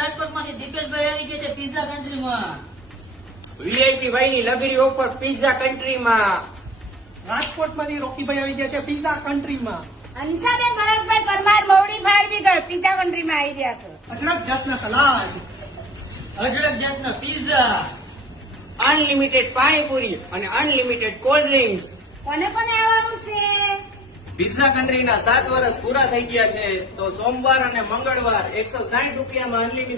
રાજકોટમાંથી દીપેશભાઈ આવી ગયા છે પિઝા કન્ટ્રીમાં. વીઆઈપી ભાઈ ની લગડી ઓફર પિઝા કન્ટ્રીમાં. રાજકોટમાંથી રોકીભાઈ આવી ગયા છે પિઝા કન્ટ્રીમાં. અંશાબેન ભરતભાઈ પરમાર મવડી ફાયર પિઝા કન્ટ્રીમાં આવી ગયા છે. અઢળક જાતના સલાડ, અઢળક જાતના પિઝા, અનલિમિટેડ પાણીપુરી અને અનલિમિટેડ કોલ્ડ ડ્રિંક્સ. કોને કોને આવવાનું છે? પિઝા કન્ટ્રીના 7 વર્ષ પૂરા થઈ ગયા છે, તો સોમવાર અને મંગળવાર 160 રૂપિયામાં અનલિમિટેડ